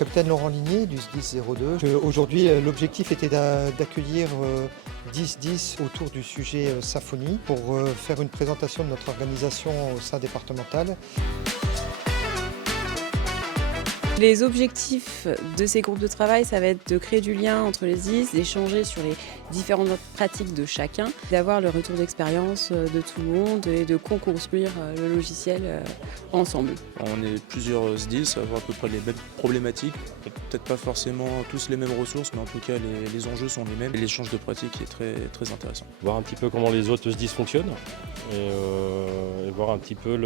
Capitaine Laurent Ligné du SDIS 02. Aujourd'hui, l'objectif était d'accueillir 10-10 autour du sujet symphonie pour faire une présentation de notre organisation au sein départemental. Les objectifs de ces groupes de travail, ça va être de créer du lien entre les SDIS, d'échanger sur les différentes pratiques de chacun, d'avoir le retour d'expérience de tout le monde et de co-construire le logiciel ensemble. On est plusieurs SDIS, avoir à peu près les mêmes problématiques, peut-être pas forcément tous les mêmes ressources, mais en tout cas les enjeux sont les mêmes et l'échange de pratiques est très, très intéressant. Voir un petit peu comment les autres SDIS fonctionnent et voir un petit peu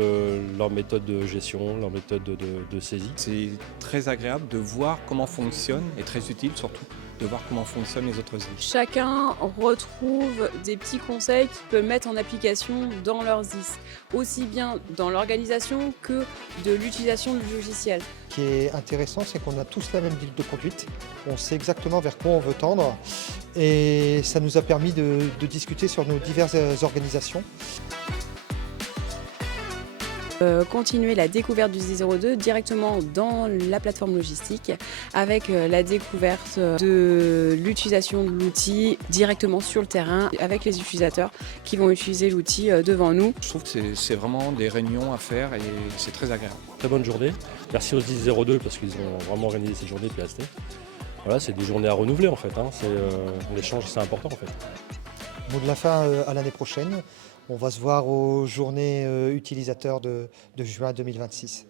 leur méthode de gestion, leur méthode de saisie. C'est très agréable de voir comment fonctionne et très utile surtout de voir comment fonctionnent les autres SDIS. Chacun retrouve des petits conseils qu'ils peuvent mettre en application dans leurs SDIS, aussi bien dans l'organisation que de l'utilisation du logiciel. Ce qui est intéressant, c'est qu'on a tous la même ligne de conduite, on sait exactement vers quoi on veut tendre et ça nous a permis de discuter sur nos diverses organisations. Continuer la découverte du SDIS 02 directement dans la plateforme logistique avec la découverte de l'utilisation de l'outil directement sur le terrain avec les utilisateurs qui vont utiliser l'outil devant nous. Je trouve que c'est vraiment des réunions à faire et c'est très agréable. Très bonne journée. Merci au SDIS 02 parce qu'ils ont vraiment organisé cette journée PST. Voilà, c'est des journées à renouveler en fait. L'échange, c'est important en fait. Mot de la fin à l'année prochaine. On va se voir aux journées utilisateurs de juin 2026.